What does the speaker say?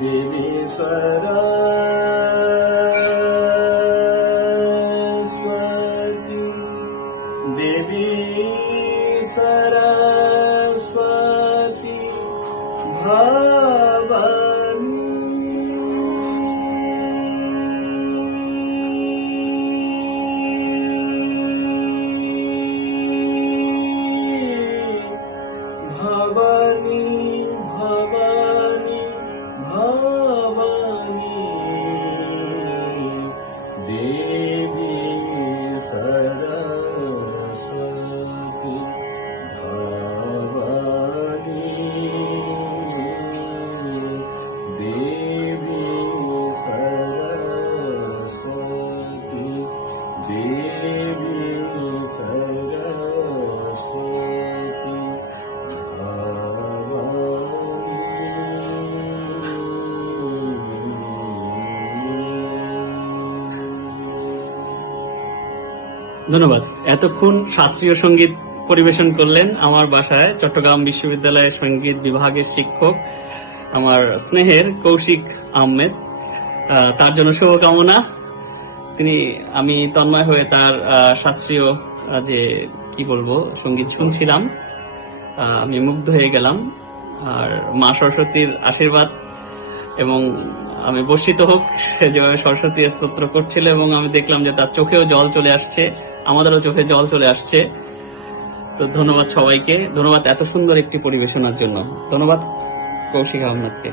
देवी सरस्वती, देवी सरस्वती भवानी, भवानी भवानी भवानी, देवी सरस्वती भवानी, देवी सरस्वती, देवी सरस्वती ধন্যবাদ। এতক্ষণ শাস্ত্রীয় সঙ্গীত পরিবেশন করলেন আমার বাসায় চট্টগ্রাম বিশ্ববিদ্যালয়ের সঙ্গীত বিভাগের শিক্ষক আমার স্নেহের কৌশিক আহমেদ। তার জন্য শুভকামনা। আমি তন্ময় হয়ে তার শাস্ত্রীয় যে কি বলবো সঙ্গীত শুনছিলাম, আমি মুগ্ধ হয়ে গেলাম। আর মা সরস্বতীর আশীর্বাদ এবং আমি বর্ষিত হোক, সে যেভাবে সরস্বতী স্তোত্র করছিল এবং আমি দেখলাম যে তার চোখেও জল চলে আসছে, আমাদেরও চোখে জল চলে আসছে। তো ধন্যবাদ সবাইকে, ধন্যবাদ এত সুন্দর একটি পরিবেশনার জন্য, ধন্যবাদ কৌশিক আহমেদকে।